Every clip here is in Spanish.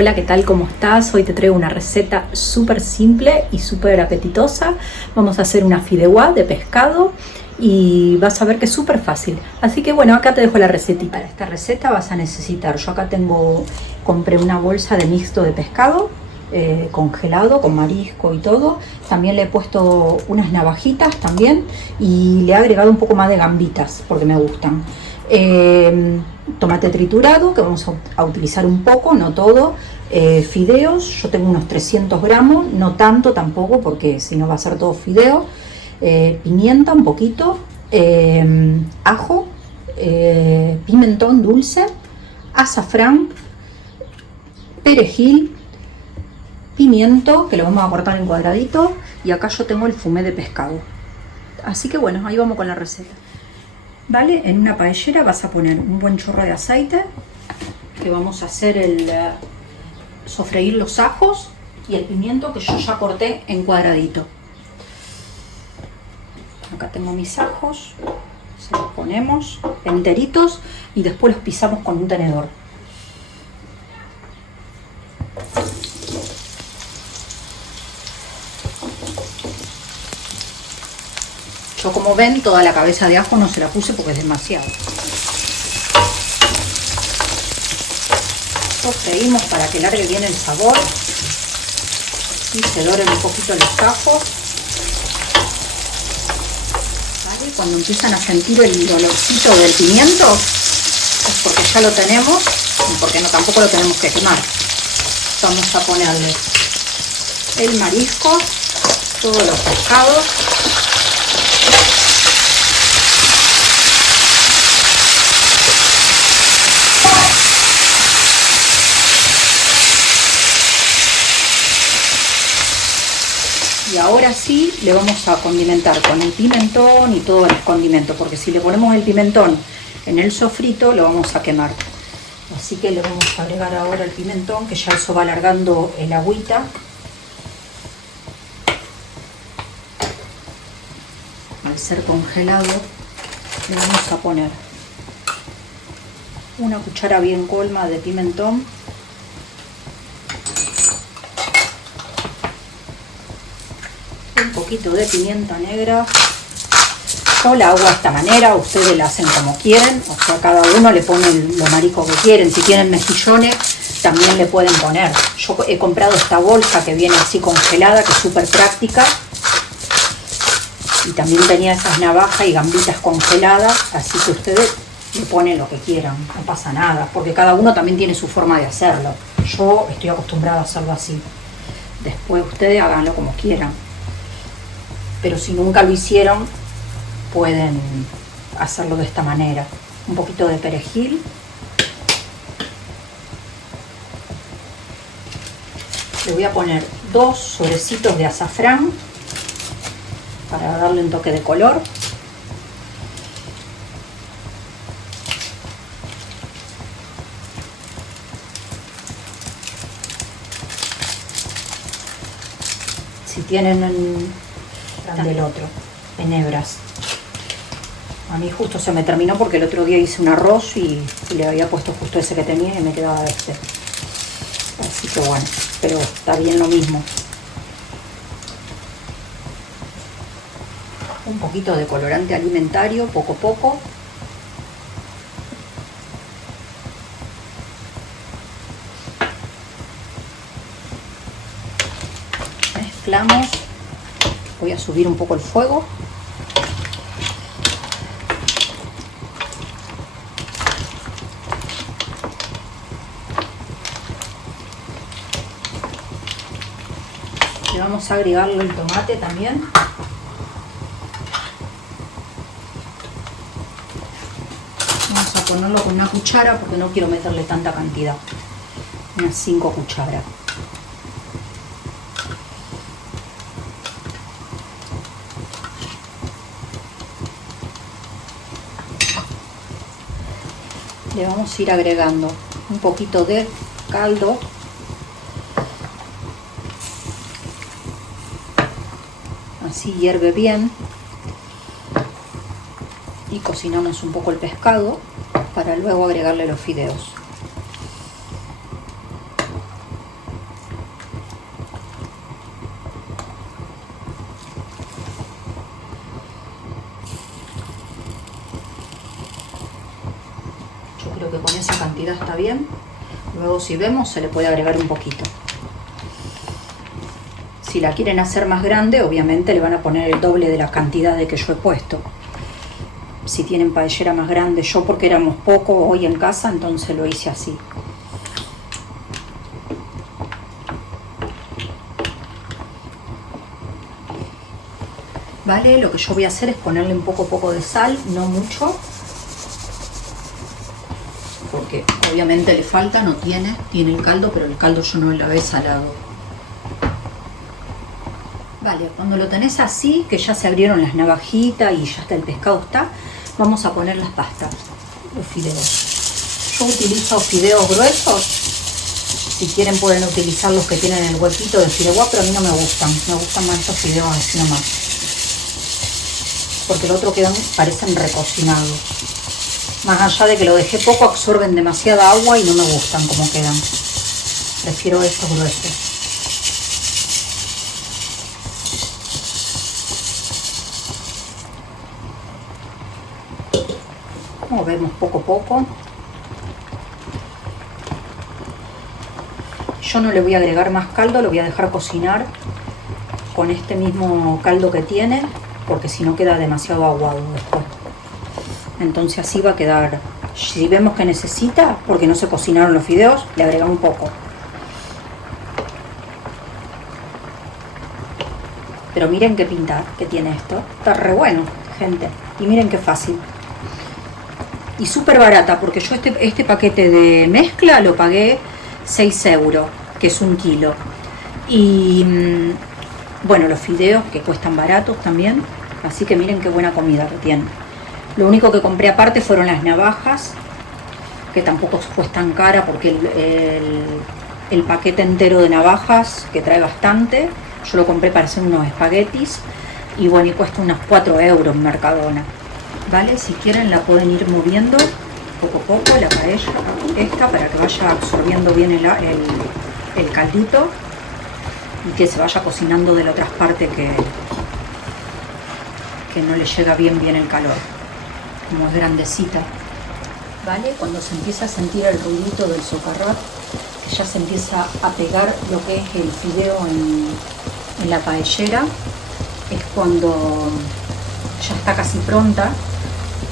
Hola, ¿qué tal? ¿Cómo estás? Hoy te traigo una receta súper simple y súper apetitosa. Vamos a hacer una fideuá de pescado y vas a ver que es súper fácil. Así que bueno, acá te dejo la recetita. Para esta receta vas a necesitar, yo acá compré una bolsa de mixto de pescado congelado con marisco y todo. También le he puesto unas navajitas también y le he agregado un poco más de gambitas porque me gustan. Tomate triturado que vamos a utilizar un poco, no todo. Fideos, yo tengo unos 300 gramos, no tanto tampoco porque si no va a ser todo fideo. Pimienta un poquito, ajo, pimentón dulce, azafrán, perejil, pimiento que lo vamos a cortar en cuadraditos, y acá yo tengo el fumé de pescado. Así que bueno, ahí vamos con la receta. Vale, en una paellera vas a poner un buen chorro de aceite, que vamos a hacer sofreír los ajos y el pimiento que yo ya corté en cuadradito. Acá tengo mis ajos, se los ponemos enteritos y después los pisamos con un tenedor. Yo, como ven, toda la cabeza de ajo no se la puse porque es demasiado. Sofreímos para que largue bien el sabor y se doren un poquito los ajos. ¿Vale? Cuando empiezan a sentir el olorcito del pimiento es porque ya lo tenemos y porque no, tampoco lo tenemos que quemar. Vamos a ponerle el marisco, todos los pescados. Y ahora sí le vamos a condimentar con el pimentón y todos los condimentos, porque si le ponemos el pimentón en el sofrito lo vamos a quemar. Así que le vamos a agregar ahora el pimentón, que ya eso va alargando el agüita. Al ser congelado le vamos a poner una cuchara bien colma de pimentón. Un poquito de pimienta negra. Yo la hago de esta manera, ustedes la hacen como quieren, o sea, cada uno le pone los mariscos que quieren. Si quieren mejillones también le pueden poner. Yo he comprado esta bolsa que viene así congelada, que es súper práctica, y también tenía esas navajas y gambitas congeladas, así que ustedes le ponen lo que quieran, no pasa nada, porque cada uno también tiene su forma de hacerlo. Yo estoy acostumbrada a hacerlo así. Después ustedes háganlo como quieran. Pero si nunca lo hicieron, pueden hacerlo de esta manera. Un poquito de perejil. Le voy a poner 2 sobrecitos de azafrán para darle un toque de color. Si tienen del otro, en hebras. A mí justo se me terminó porque el otro día hice un arroz y le había puesto justo ese que tenía y me quedaba este. Así que bueno, pero está bien lo mismo. Un poquito de colorante alimentario, poco a poco. Mezclamos. Voy a subir un poco el fuego. Le vamos a agregarle el tomate también. Vamos a ponerlo con una cuchara porque no quiero meterle tanta cantidad. Unas 5 cucharas. Le vamos a ir agregando un poquito de caldo. Así hierve bien. Y cocinamos un poco el pescado para luego agregarle los fideos. cantidad está bien. Luego si vemos se le puede agregar un poquito. Si la quieren hacer más grande, obviamente le van a poner el doble de la cantidad de que yo he puesto. Si tienen paellera más grande, yo porque éramos pocos hoy en casa, entonces lo hice así. Vale, lo que yo voy a hacer es ponerle un poco de sal, no mucho, porque obviamente le falta, no tiene el caldo, pero el caldo yo no lo he salado. Vale, cuando lo tenés así, que ya se abrieron las navajitas y ya está, el pescado está, vamos a poner las pastas, los fideos. Yo utilizo fideos gruesos, si quieren pueden utilizar los que tienen el huequito de fideuá, pero a mí no me gustan más estos fideos así nomás, porque el otro parecen recocinados. Más allá de que lo dejé poco, absorben demasiada agua y no me gustan como quedan. Prefiero estos gruesos. Movemos poco a poco. Yo no le voy a agregar más caldo, lo voy a dejar cocinar con este mismo caldo que tiene, porque si no queda demasiado aguado después. Entonces así va a quedar. Si vemos que necesita, porque no se cocinaron los fideos, le agregamos un poco. Pero miren qué pinta que tiene esto. Está re bueno, gente. Y miren qué fácil. Y súper barata, porque yo este paquete de mezcla lo pagué 6 euros, que es 1 kilo. Y bueno, los fideos que cuestan baratos también. Así que miren qué buena comida que tiene. Lo único que compré aparte fueron las navajas, que tampoco fue tan cara, porque el paquete entero de navajas, que trae bastante, yo lo compré para hacer unos espaguetis. Y bueno, y cuesta unos 4 euros en Mercadona. Vale, si quieren la pueden ir moviendo poco a poco la paella esta, para que vaya absorbiendo bien el caldito y que se vaya cocinando de la otra parte que no le llega bien el calor, como es grandecita. Vale, cuando se empieza a sentir el ruidito del socarrat, que ya se empieza a pegar lo que es el fideo en la paellera, es cuando ya está casi pronta.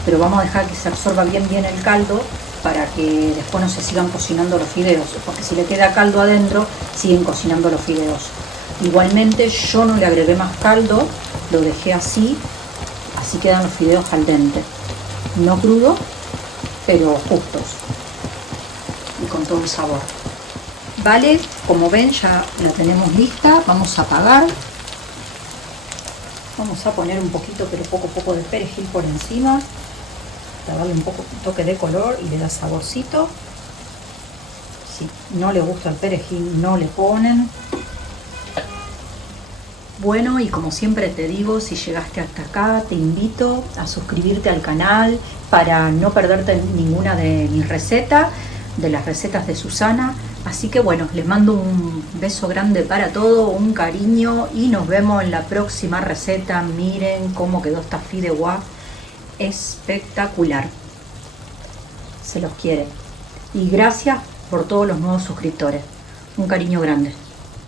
Pero vamos a dejar que se absorba bien el caldo para que después no se sigan cocinando los fideos, porque si le queda caldo adentro siguen cocinando los fideos. Igualmente yo no le agregué más caldo, lo dejé así quedan los fideos al dente, no crudos, pero justos y con todo el sabor. Vale, como ven ya la tenemos lista. Vamos a apagar. Vamos a poner un poquito, pero poco de perejil por encima, para darle un toque de color y le da saborcito. Si no le gusta el perejil, no le ponen. Bueno, y como siempre te digo, si llegaste hasta acá, te invito a suscribirte al canal para no perderte ninguna de mis recetas, de las recetas de Susana. Así que bueno, les mando un beso grande para todos, un cariño, y nos vemos en la próxima receta. Miren cómo quedó esta fideuá, espectacular. Se los quiere. Y gracias por todos los nuevos suscriptores. Un cariño grande.